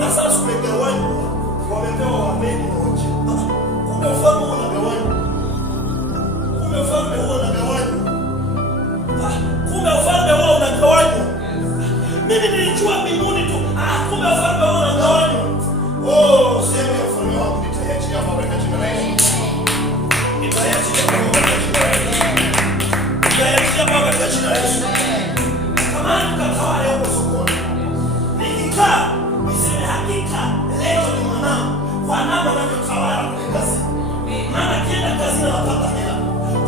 Na sasa umegawanywa, wamepewa wameni wote. Kumbe ufalme huo unagawanywa. Kumbe ufalme huo unagawanywa. Kumbe ufalme huo unagawanywa. Mimi nilijua mbinguni tu. Kumbe ufalme huo unagawanywa. Oh, sehemu ya ufalme wangu nitaiachia kwa jina la Yesu. Nitaiachia kwa jina la Yesu. Nitaiachia kwa jina la Yesu. Kama nikatawale huko sokoni. Nikikaa, niseme hakika leo ni mwanangu. Kwa namna anavyotawala kwenye kazi. Maana kienda kazi na napata hela.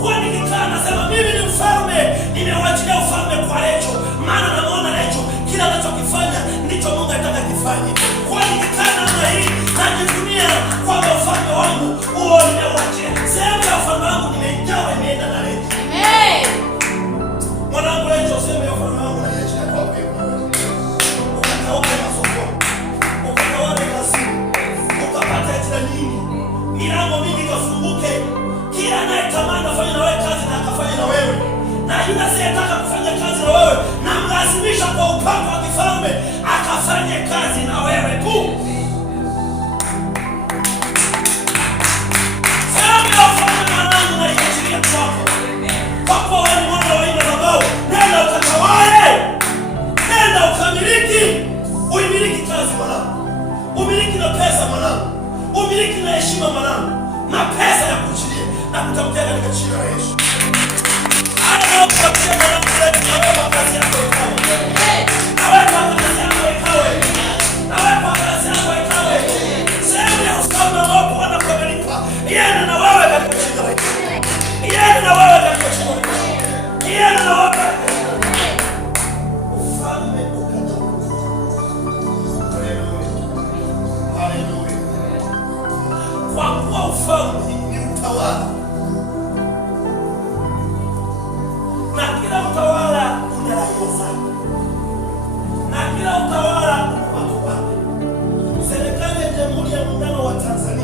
Kwa nikikaa nasema mimi ni mfalme, nimeuachilia ufalme kwa Lecho. Maana namuona Lecho kila anachokifanya ndicho Mungu anataka kifanye. Kwa nikikaa namna hii najivunia kwamba ufalme wangu huo nimeuachia. Sehemu ya ufalme wangu nimeigawa, imeenda na Lecho. Mwanangu Lecho, sehemu ya ufalme wangu naiachia kwa wewe. Ukakauke masoko, ukakawale kazi, ukapata ajira nyingi, milango mingi ikafunguke. Kila anayetamani afanye na wewe kazi na akafanye na wewe, na yule asiyetaka kufanya kazi na wewe na mlazimisha kwa upako wa kifalme akafanye kazi na wewe tu. Sehemu ya ufalme mwanangu naiachilia kwako. Kwa kuwa wewe ni mwana wa madhabahu, nenda ukatawale, nenda ukamiliki. Uimiliki kazi mwanangu, umiliki na pesa mwanangu, umiliki na heshima mwanangu, na pesa ya kuchilia na kutamkia katika jina la Yesu. Haya kupatia mwanangu wetu, na wewe kazi yako ikawe. Na wewe kazi yako ikawe. Na wewe kazi yako ikawe. Sehemu ya ufalme wako wanakamilika. Yeye na wewe katika jina la Yesu. Yeye na wewe katika jina la Yesu. Yeye na wewe. Ufalme ukageuka. Haleluya. Haleluya. Kwa kuwa ufalme ni utawala. Na kila utawala una raia zake. Na kila utawala una watu wake. Serikali ya Jamhuri ya Muungano wa Tanzania